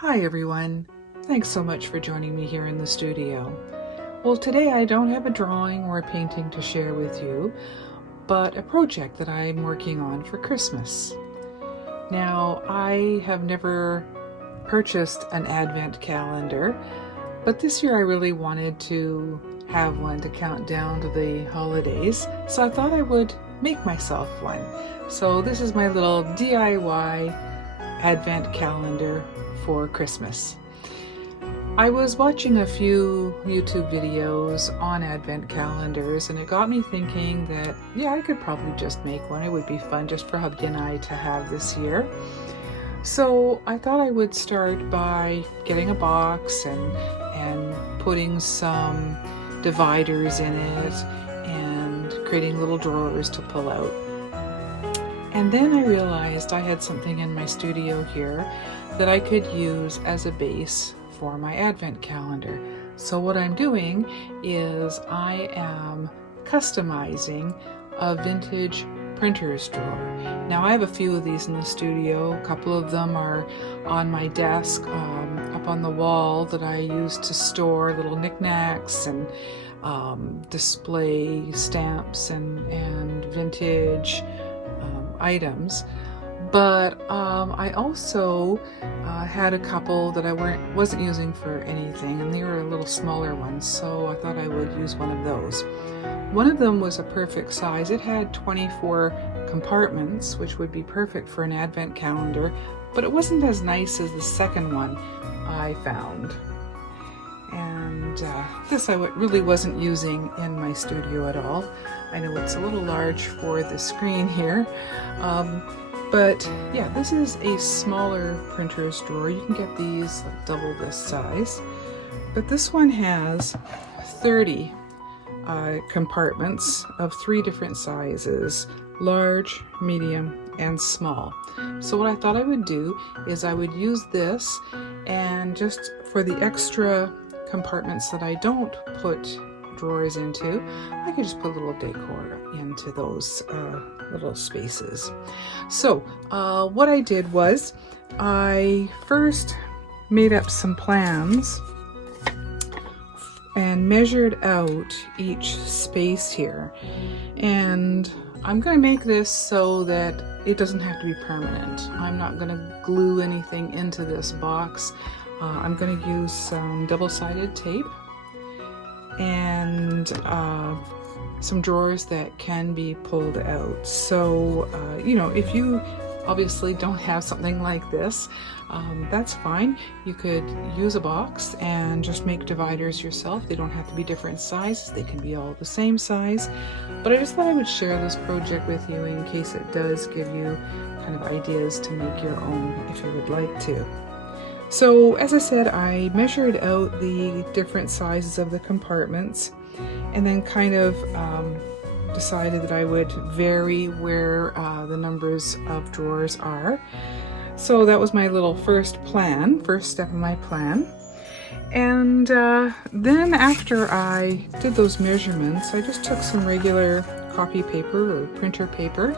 Hi everyone, thanks so much for joining me here in the studio. Well, today I don't have a drawing or a painting to share with you, but a project that I'm working on for Christmas. Now, I have never purchased an advent calendar, but this year I really wanted to have one to count down to the holidays, so I thought I would make myself one. So this is my little DIY advent calendar for Christmas. I was watching a few YouTube videos on advent calendars and it got me thinking that I could probably just make one. It would be fun just for hubby and I to have this year. So I thought I would start by getting a box and putting some dividers in it and creating little drawers to pull out. And then I realized I had something in my studio here that I could use as a base for my advent calendar. So what I'm doing is I am customizing a vintage printer's drawer. Now I have a few of these in the studio. A couple of them are on my desk up on the wall that I use to store little knickknacks and display stamps and vintage items. But I also had a couple that I wasn't using for anything, and they were a little smaller ones, so I thought I would use one of those. One of them was a perfect size. It had 24 compartments, which would be perfect for an advent calendar, but it wasn't as nice as the second one I found. And this I really wasn't using in my studio at all. I know it's a little large for the screen here. But yeah, this is a smaller printer's drawer. You can get these like double this size. But this one has 30 compartments of 3 different sizes: large, medium, and small. So what I thought I would do is I would use this, and just for the extra compartments that I don't put drawers into, I could just put a little decor into those little spaces. So what I did was I first made up some plans and measured out each space here, and I'm going to make this so that it doesn't have to be permanent. I'm not going to glue anything into this box. I'm going to use some double-sided tape and some drawers that can be pulled out. So if you obviously don't have something like this, that's fine. You could use a box and just make dividers yourself. They don't have to be different sizes. They can be all the same size. But I just thought I would share this project with you in case it does give you kind of ideas to make your own if you would like to. So as I said, I measured out the different sizes of the compartments and then kind of decided that I would vary where the numbers of drawers are. So that was my little first step of my plan. And then after I did those measurements, I just took some regular copy paper or printer paper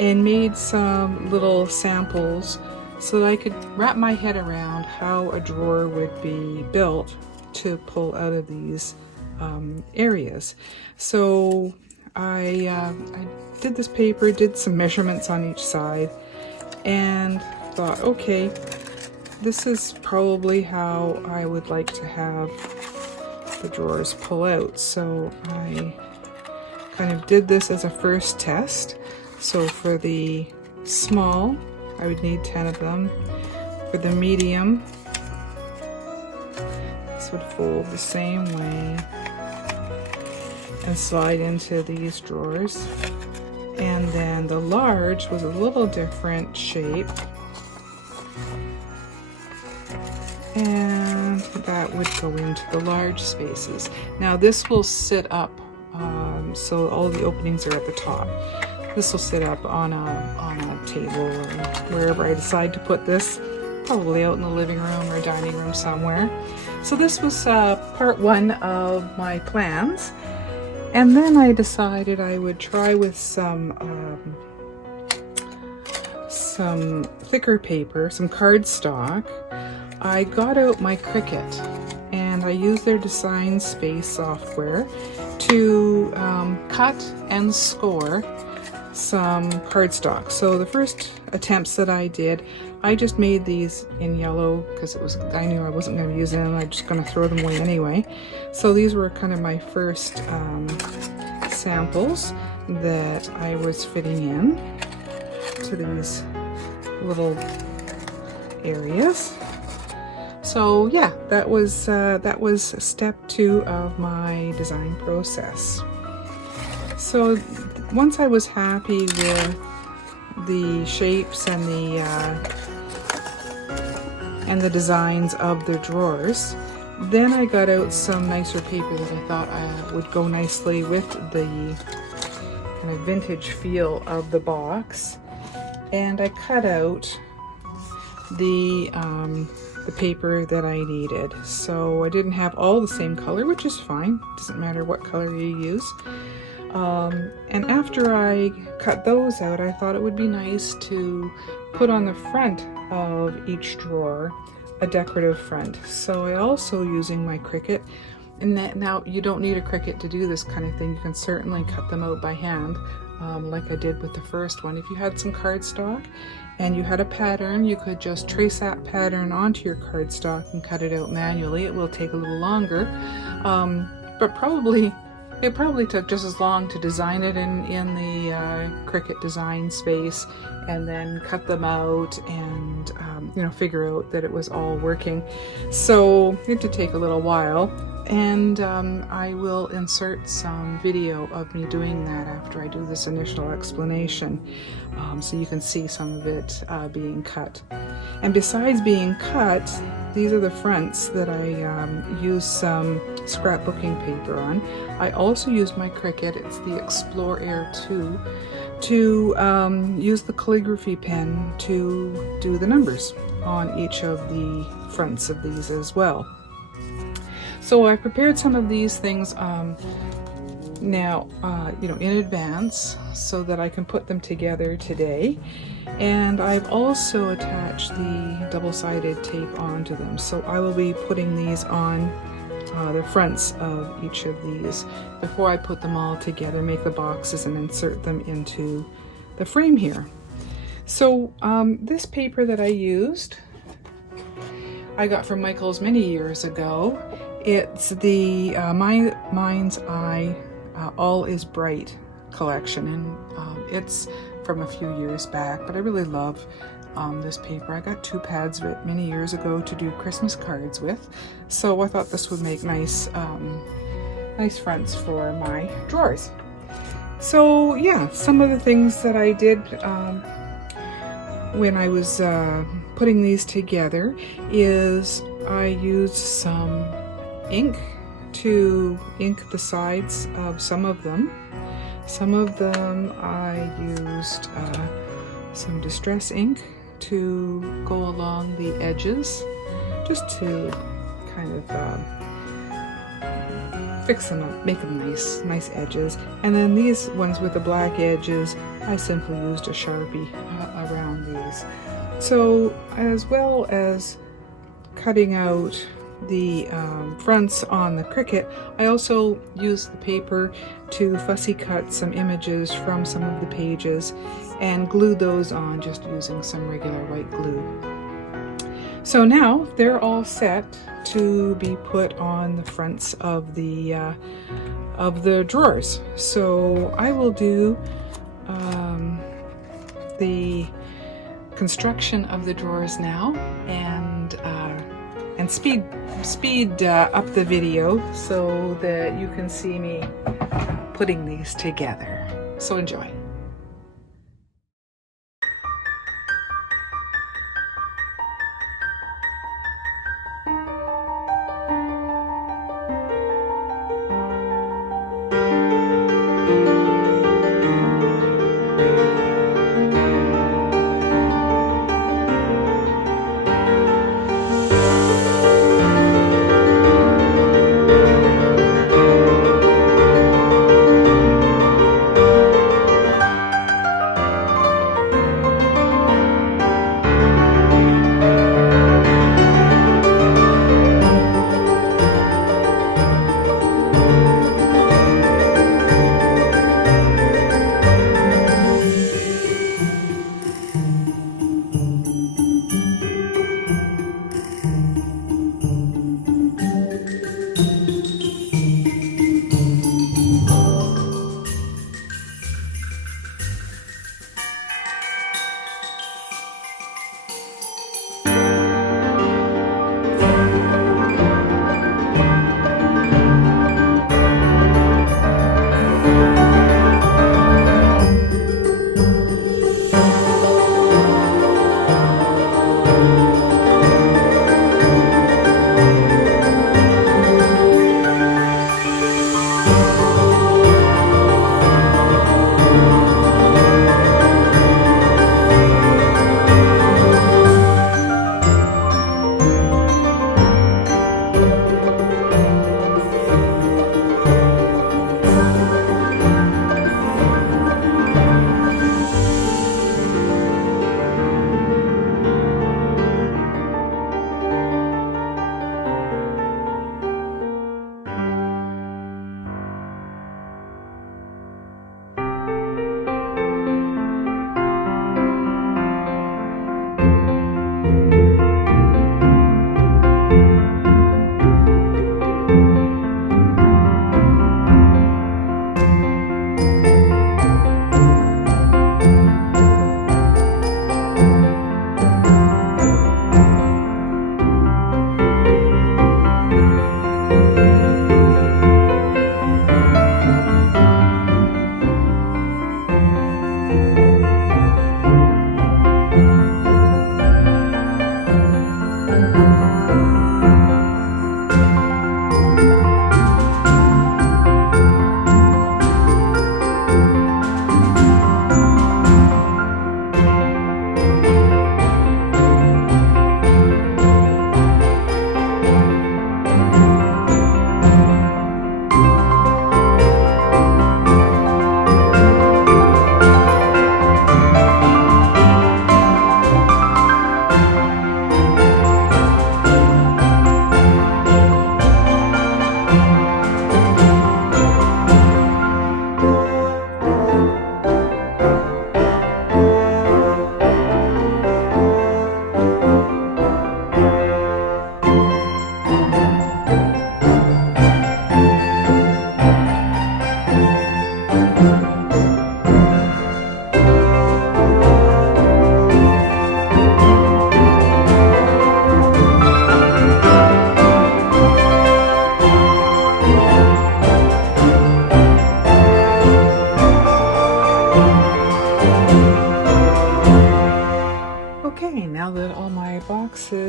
and made some little samples so that I could wrap my head around how a drawer would be built to pull out of these areas. So I did this paper, did some measurements on each side, and thought, okay, this is probably how I would like to have the drawers pull out. So I kind of did this as a first test. So for the small, I would need 10 of them. For the medium, this would fold the same way and slide into these drawers. And then the large was a little different shape, and that would go into the large spaces. Now this will sit up, so all the openings are at the top. This will sit up on a table or wherever I decide to put this, probably out in the living room or dining room somewhere. So this was part 1 of my plans. And then I decided I would try with some thicker paper, some cardstock, I got out my Cricut and I used their Design Space software to cut and score some cardstock. So the first attempts that I did, I just made these in yellow because I knew I wasn't going to use them. I'm just going to throw them away anyway. So these were kind of my first samples that I was fitting in to these little areas. So yeah, that was step 2 of my design process. So once I was happy with the shapes and the designs of the drawers, then I got out some nicer paper that I thought would go nicely with the kind of vintage feel of the box, and I cut out the paper that I needed. So I didn't have all the same color, which is fine. Doesn't matter what color you use. And after I cut those out, I thought it would be nice to put on the front of each drawer a decorative front. So I also, using my Cricut, and now you don't need a Cricut to do this kind of thing. You can certainly cut them out by hand, like I did with the first one. If you had some cardstock and you had a pattern, you could just trace that pattern onto your cardstock and cut it out manually. It will take a little longer, but it probably took just as long to design it in the Cricut Design Space, and then cut them out and figure out that it was all working. So it did take a little while, and I will insert some video of me doing that after I do this initial explanation, so you can see some of it being cut. And besides being cut, these are the fronts that I use some scrapbooking paper on. I also use my Cricut, it's the Explore Air 2, to use the calligraphy pen to do the numbers on each of the fronts of these as well. So I prepared some of these things now, in advance, so that I can put them together today. And I've also attached the double-sided tape onto them. So I will be putting these on the fronts of each of these before I put them all together, make the boxes, and insert them into the frame here. So this paper that I used, I got from Michael's many years ago. It's the Mind's Eye All Is Bright collection, and it's from a few years back, but I really love this paper. I got 2 pads of it many years ago to do Christmas cards with, so I thought this would make nice fronts for my drawers. So yeah, some of the things that I did when I was putting these together is I used some ink to ink the sides of some of them. Some of them I used some distress ink to go along the edges, just to kind of fix them up, make them nice edges. And then these ones with the black edges, I simply used a Sharpie around these. So as well as cutting out the fronts on the Cricut, I also used the paper to fussy cut some images from some of the pages and glue those on just using some regular white glue. So now they're all set to be put on the fronts of the drawers. So I will do the construction of the drawers now, and speed up the video so that you can see me putting these together. So enjoy.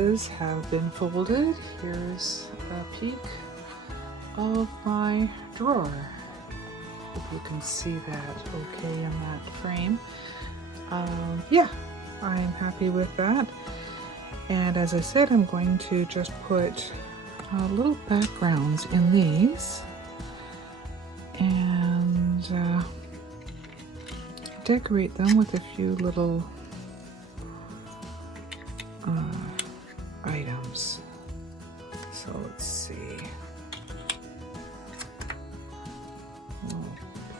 pages have been folded. Here's a peek of my drawer. Hope you can see that okay in that frame. Yeah, I'm happy with that. And as I said, I'm going to just put little backgrounds in these and decorate them with a few little items. So let's see. We'll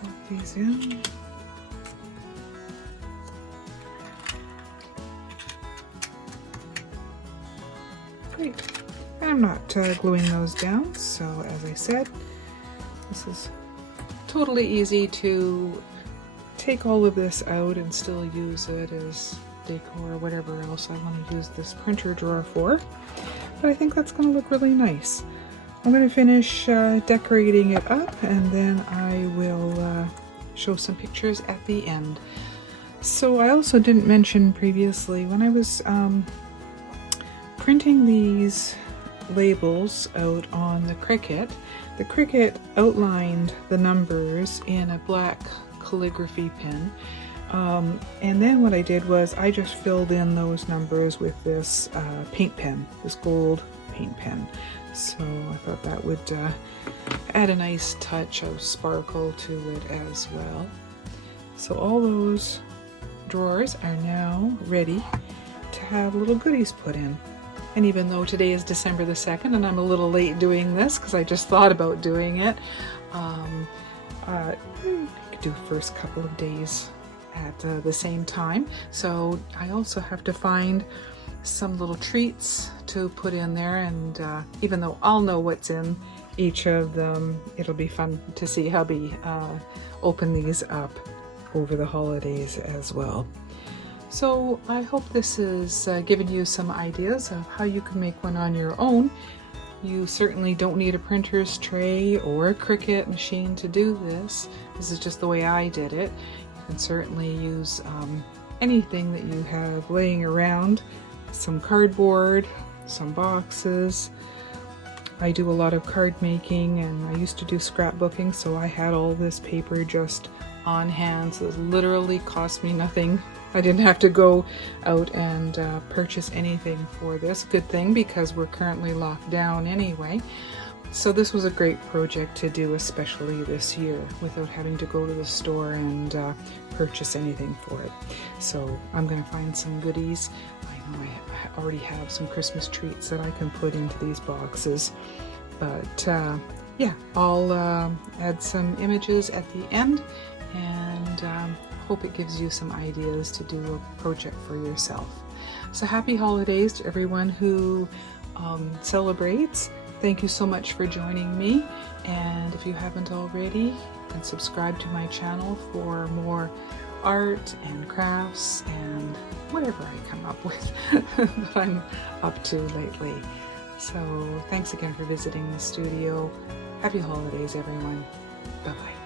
pop these in. Great. I'm not gluing those down, so as I said, this is totally easy to take all of this out and still use it as decor or whatever else I want to use this printer drawer for. But I think that's going to look really nice. I'm going to finish decorating it up, and then I will show some pictures at the end. So I also didn't mention previously, when I was printing these labels out on the Cricut outlined the numbers in a black calligraphy pen. And then what I did was I just filled in those numbers with this paint pen, this gold paint pen. So I thought that would add a nice touch of sparkle to it as well. So all those drawers are now ready to have little goodies put in. And even though today is December the 2nd and I'm a little late doing this because I just thought about doing it, I could do first couple of days at the same time. So I also have to find some little treats to put in there, and even though I'll know what's in each of them, it'll be fun to see hubby open these up over the holidays as well. So I hope this has given you some ideas of how you can make one on your own. You certainly don't need a printer's tray or a Cricut machine to do this. This is just the way I did it. You can certainly use anything that you have laying around, some cardboard, some boxes. I do a lot of card making, and I used to do scrapbooking, so I had all this paper just on hand, so it literally cost me nothing. I didn't have to go out and purchase anything for this. Good thing, because we're currently locked down anyway. So this was a great project to do, especially this year, without having to go to the store and purchase anything for it. So I'm going to find some goodies. I know I already have some Christmas treats that I can put into these boxes. But yeah, I'll add some images at the end, and hope it gives you some ideas to do a project for yourself. So happy holidays to everyone who celebrates. Thank you so much for joining me, and if you haven't already, you can subscribe to my channel for more art and crafts and whatever I come up with that I'm up to lately. So thanks again for visiting the studio. Happy holidays, everyone. Bye-bye.